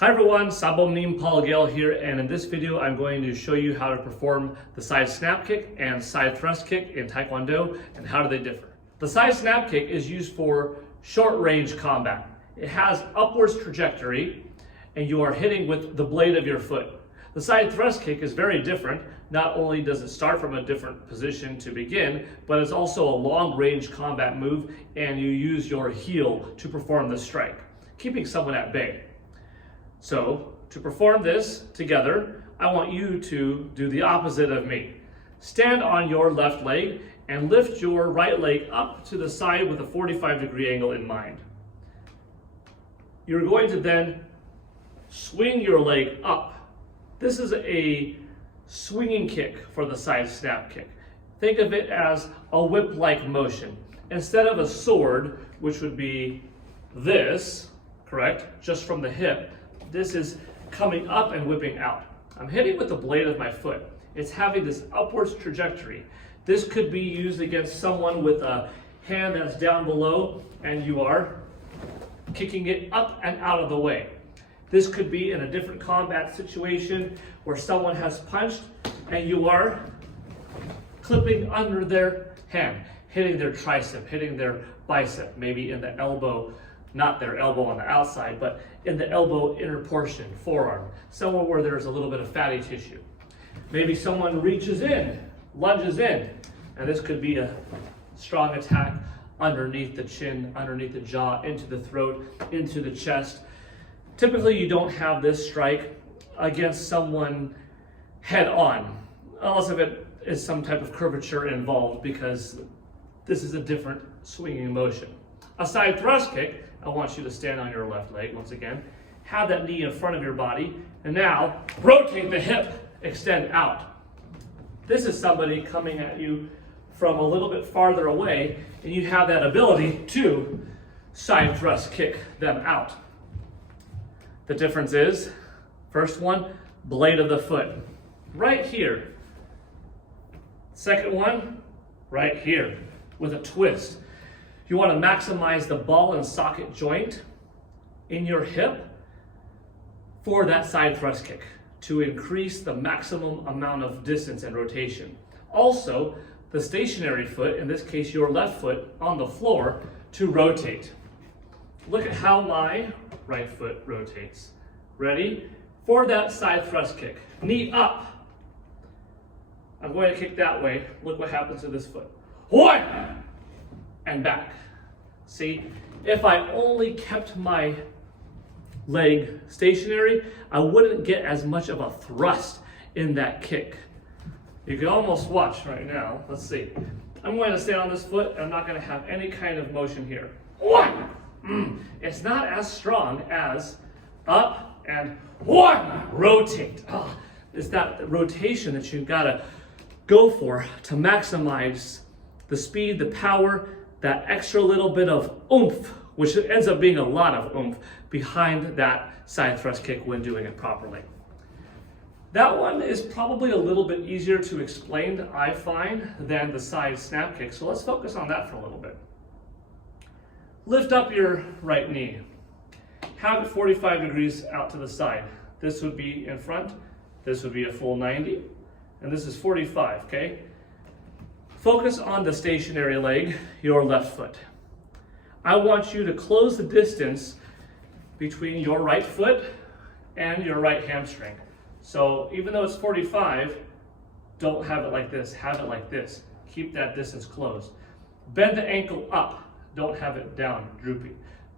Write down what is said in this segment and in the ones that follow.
Hi everyone, Sabomnim Paul Gale here, and in this video I'm going to show you how to perform the side snap kick and side thrust kick in Tae Kwon Do and how do they differ. The side snap kick is used for short range combat. It has upwards trajectory and you are hitting with the blade of your foot. The side thrust kick is very different. Not only does it start from a different position to begin, but it's also a long range combat move and you use your heel to perform the strike, keeping someone at bay. So, to perform this together, I want you to do the opposite of me. Stand on your left leg and lift your right leg up to the side with a 45-degree angle in mind. You're going to then swing your leg up. This is a swinging kick for the side snap kick. Think of it as a whip-like motion. Instead of a sword, which would be this, correct, just from the hip, this is coming up and whipping out. I'm hitting with the blade of my foot. It's having this upwards trajectory. This could be used against someone with a hand that's down below and you are kicking it up and out of the way. This could be in a different combat situation where someone has punched and you are clipping under their hand, hitting their tricep, hitting their bicep, maybe in the elbow, not their elbow on the outside, but in the elbow inner portion, forearm, somewhere where there's a little bit of fatty tissue. Maybe someone reaches in, lunges in, and this could be a strong attack underneath the chin, underneath the jaw, into the throat, into the chest. Typically, you don't have this strike against someone head on, unless if it is some type of curvature involved, because this is a different swinging motion. A side thrust kick, I want you to stand on your left leg once again, have that knee in front of your body, and now rotate the hip, extend out. This is somebody coming at you from a little bit farther away, and you have that ability to side thrust kick them out. The difference is, first one, blade of the foot, right here. Second one, right here, with a twist. You want to maximize the ball and socket joint in your hip for that side thrust kick to increase the maximum amount of distance and rotation. Also, the stationary foot, in this case your left foot, on the floor to rotate. Look at how my right foot rotates. Ready? For that side thrust kick, knee up. I'm going to kick that way. Look what happens to this foot. One! And back. See, if I only kept my leg stationary, I wouldn't get as much of a thrust in that kick. You can almost watch right now. Let's see. I'm going to stand on this foot and I'm not going to have any kind of motion here. One! It's not as strong as up and one! Rotate. It's that rotation that you've got to go for to maximize the speed, the power, that extra little bit of oomph, which ends up being a lot of oomph behind that side thrust kick when doing it properly. That one is probably a little bit easier to explain, I find, than the side snap kick. So let's focus on that for a little bit. Lift up your right knee. Have it 45 degrees out to the side. This would be in front. This would be a full 90. And this is 45, okay? Focus on the stationary leg, your left foot. I want you to close the distance between your right foot and your right hamstring. So even though it's 45, don't have it like this, have it like this. Keep that distance closed. Bend the ankle up, don't have it down, droopy.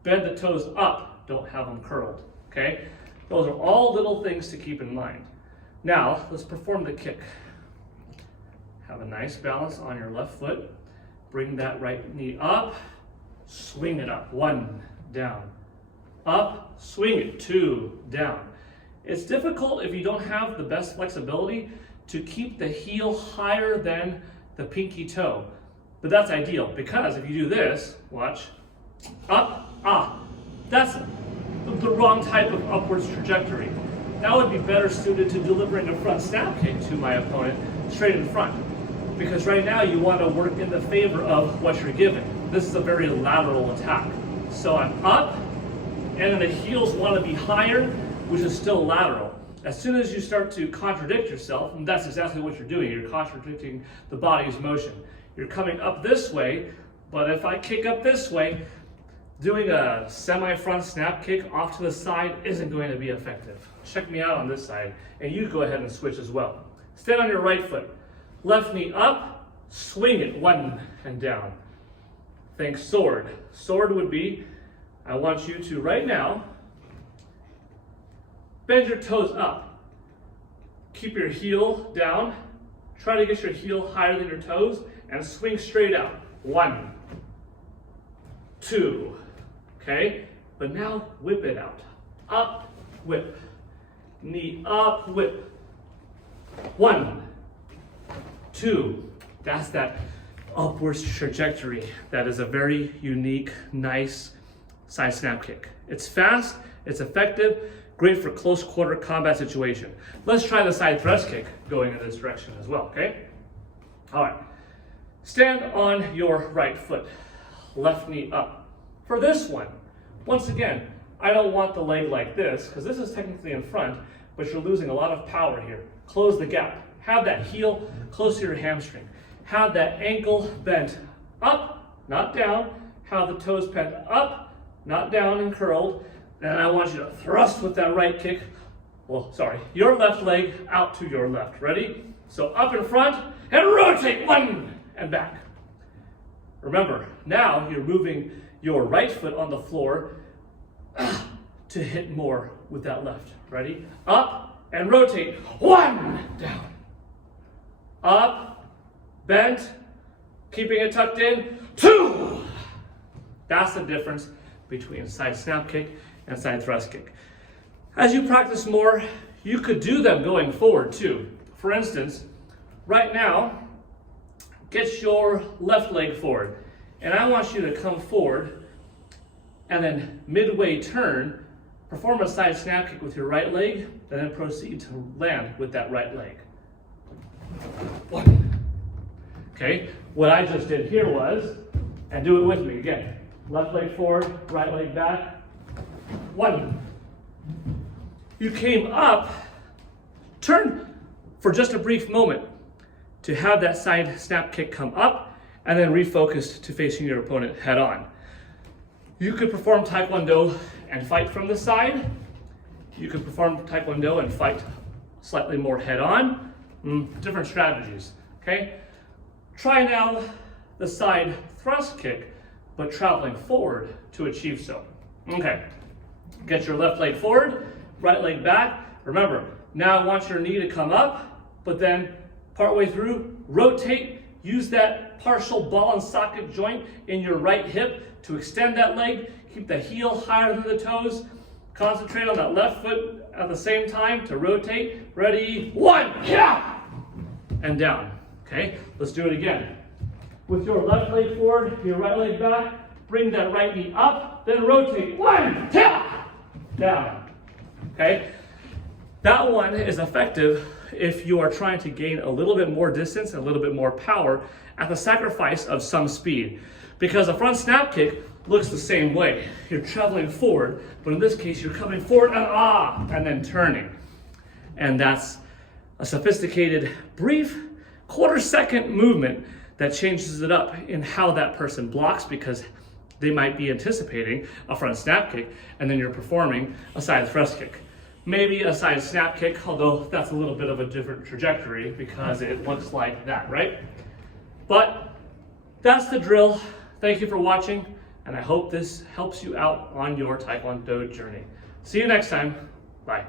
Bend the toes up, don't have them curled, okay? Those are all little things to keep in mind. Now, let's perform the kick. Have a nice balance on your left foot. Bring that right knee up. Swing it up. One, down. Up, swing it. Two, down. It's difficult if you don't have the best flexibility to keep the heel higher than the pinky toe. But that's ideal because if you do this, watch, up, that's the wrong type of upwards trajectory. That would be better suited to delivering a front snap kick to my opponent straight in front. Because right now you want to work in the favor of what you're given. This is a very lateral attack. So I'm up, and then the heels want to be higher which is still lateral. As soon as you start to contradict yourself, and that's exactly what you're doing, you're contradicting the body's motion. You're coming up this way, but if I kick up this way, doing a semi-front snap kick off to the side isn't going to be effective. Check me out on this side, and you go ahead and switch as well. Stand on your right foot. Left knee up, swing it, 1 and down. Think sword. Sword would be, I want you to right now, bend your toes up. Keep your heel down. Try to get your heel higher than your toes and swing straight out. 1, 2, okay? But now whip it out. Up, whip. Knee up, whip. 1, 2. That's that upwards trajectory. That is a very unique, nice side snap kick. It's fast, it's effective, great for close quarter combat situation. Let's try the side thrust kick going in this direction as well, okay? All right. Stand on your right foot. Left knee up. For this one, once again, I don't want the leg like this, because this is technically in front, but you're losing a lot of power here. Close the gap. Have that heel close to your hamstring. Have that ankle bent up, not down. Have the toes bent up, not down and curled. And I want you to thrust with that right kick. Well, sorry, your left leg out to your left. Ready? So up in front and rotate, 1 and back. Remember, now you're moving your right foot on the floor to hit more with that left. Ready? Up and rotate, 1, down. Up, bent, keeping it tucked in, 2. That's the difference between side snap kick and side thrust kick. As you practice more, you could do them going forward too. For instance, right now, get your left leg forward. And I want you to come forward and then midway turn, perform a side snap kick with your right leg, and then proceed to land with that right leg. 1. Okay, what I just did here was, and do it with me again. Left leg forward, right leg back. 1. You came up, turn for just a brief moment to have that side snap kick come up, and then refocus to facing your opponent head on. You could perform Tae Kwon Do and fight from the side. You could perform Tae Kwon Do and fight slightly more head on. Different strategies, okay? Try now the side thrust kick, but traveling forward to achieve so. Okay, get your left leg forward, right leg back. Remember, now I want your knee to come up, but then partway through, rotate, use that partial ball and socket joint in your right hip to extend that leg, keep the heel higher than the toes, concentrate on that left foot at the same time to rotate. Ready, 1, yeah! And down, okay? Let's do it again. With your left leg forward, your right leg back, bring that right knee up, then rotate, 1, yeah! Down, okay? That one is effective if you are trying to gain a little bit more distance and a little bit more power at the sacrifice of some speed. Because a front snap kick looks the same way. You're traveling forward, but in this case, you're coming forward and then turning. And that's a sophisticated, brief, quarter-second movement that changes it up in how that person blocks, because they might be anticipating a front snap kick, and then you're performing a side thrust kick. Maybe a side snap kick, although that's a little bit of a different trajectory because it looks like that, right? But that's the drill. Thank you for watching, and I hope this helps you out on your Tae Kwon Do journey. See you next time. Bye.